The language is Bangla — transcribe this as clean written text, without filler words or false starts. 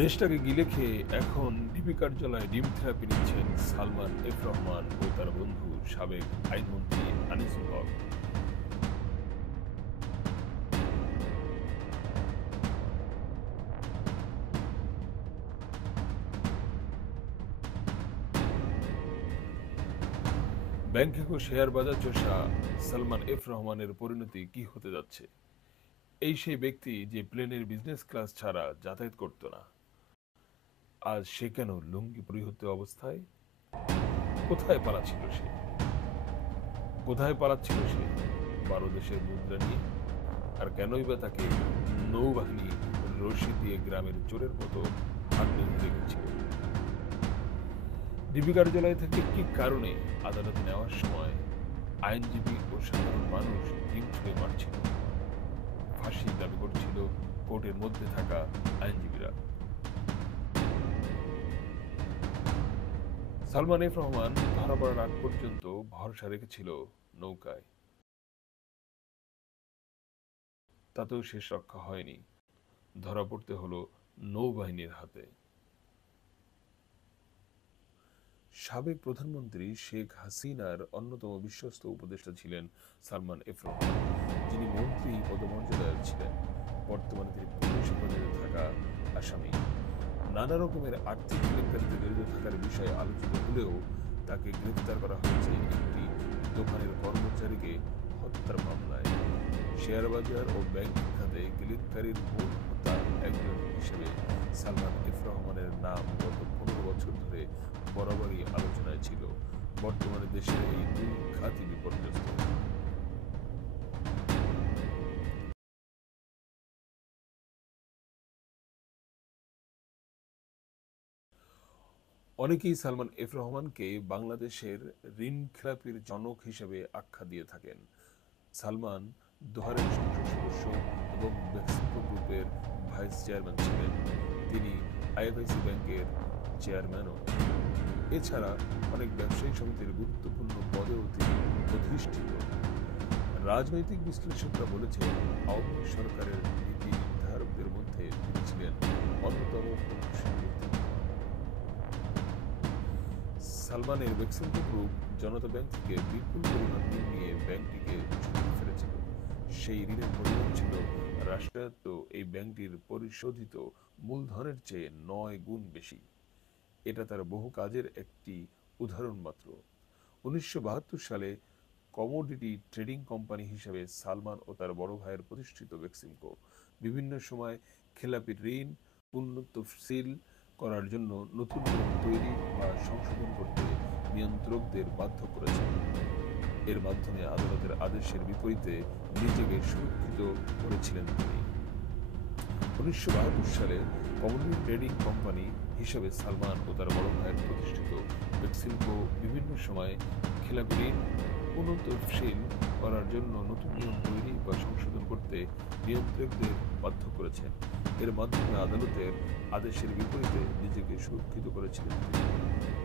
দেশটাকে গিলে খেয়ে এখন ডিবি কার্যালয়ে ডিম থেরাপি নিচ্ছেন সালমান এফ রহমান ও তার বন্ধু সাবেক আইনমন্ত্রী আনিসুল হক। ব্যাংকক ও শেয়ার বাজার চষা সালমান এফ রহমানের পরিণতি কি হতে যাচ্ছে? এই সেই ব্যক্তি যে প্লেনের বিজনেস ক্লাস ছাড়া যাতায়াত করত না, আজ সে কেন লুঙ্গি পরিহিত অবস্থায়? কোথায় পালাচ্ছিল সে? কোথায় পালাচ্ছিল সে? 12 দেশের মুদ্রা নিয়ে? আর কেনই বা তাকে নৌবাহিনী রশি দিয়ে গ্রামের চোরের মতো হাত বেঁধে রেখেছিল? ডিবি কার্যালয় থেকে কি কারণে আদালতে নেওয়ার সময় আইনজীবী ও সাধারণ মানুষ ডিম ছুঁড়ে মারছিল, ফাঁসি দাবি করছিল কোর্টের মধ্যে থাকা আইনজীবীরা? সালমান এফ রহমান ধরা পড়ার আগ পর্যন্ত ভরসা রেখেছিল নৌকায়। তাতেও শেষ রক্ষা হয়নি, ধরা পড়তে হলো নৌবাহিনীর হাতে। সাবেক প্রধানমন্ত্রী শেখ হাসিনার অন্যতম বিশ্বস্ত উপদেষ্টা ছিলেন সালমান এফ রহমান, যিনি মন্ত্রী পদমর্যাদায় ছিলেন। বর্তমানে তিনি পুলিশ হেফাজতে থাকা আসামি। নানা রকমের আর্থিক কেলেঙ্কারিতে জড়িত থাকার বিষয়ে আলোচিত হলেও তাকে গ্রেফতার করা হয়েছে একটি দোকানের কর্মচারীকে হত্যার মামলায়। শেয়ার বাজার ও ব্যাংকিং খাতে কেলেঙ্কারির মূল হোতা একজন হিসেবে সালমান এফ রহমানের নাম গত 15 বছর ধরে বরাবরই আলোচনায় ছিল। বর্তমানে দেশের এই দুই খাতই বিপর্যস্ত। অনেকেই সালমান এফ রহমানকে বাংলাদেশের ঋণ খেলাপির জনক হিসেবে আখ্যা দিয়ে থাকেন। সালমান দোহারের সংসদ সদস্য এবং বেক্সিমকো গ্রুপের ভাইস চেয়ারম্যান ছিলেন। তিনি আইএফআইসি ব্যাংকের চেয়ারম্যানও। এছাড়া অনেক ব্যবসায়ী সমিতির গুরুত্বপূর্ণ পদেও তিনি অধিষ্ঠিত। রাজনৈতিক বিশ্লেষকরা বলেছেন, আওয়ামী লীগ সরকারের নীতি নির্ধারকদের মধ্যে তিনি ছিলেন অন্যতম প্রভাবশালী ব্যক্তি। সালমানের বেক্সিমকো গ্রুপ জনতা ব্যাংক থেকে বিপুল পরিমাণ ঋণ নিয়ে ব্যাংকটিকে ঝুঁকি ফেলেছিল। সেই ঋণের পরিমাণ ছিল রাষ্ট্রায়ত্ত এই ব্যাংকটির পরিশোধিত মূলধনের চেয়ে 9 গুণ বেশি। এটা তার বহু কাজের একটি উদাহরণ মাত্র। 1972 সালে কমোডিটি ট্রেডিং কোম্পানি হিসেবে সালমান ও তার বড় ভাইয়ের প্রতিষ্ঠিত বেক্সিমকো বিভিন্ন সময় খেলাপি ঋণ পুনঃতফসিল করার জন্য নতুন নিয়ম তৈরি বা সংশোধন করতে নিয়ন্ত্রকদের বাধ্য করেছে। এর মাধ্যমে আদালতের আদেশের বিপরীতে নিজেকে সুরক্ষিত করেছিলেন তিনি। 1972 সালে কমোডিটি ট্রেডিং কোম্পানি হিসেবে সালমান ও তার বড় ভাইয়ের প্রতিষ্ঠিত বেক্সিমকো বিভিন্ন সময় খেলাপি ঋণ পুনঃতফসিল করার জন্য নতুন নিয়ম তৈরি বা সংশোধন করতে নিয়ন্ত্রকদের বাধ্য করেছেন। এর মাধ্যমে আদালতের আদেশের বিপরীতে নিজেকে সুরক্ষিত করেছিলেন তিনি।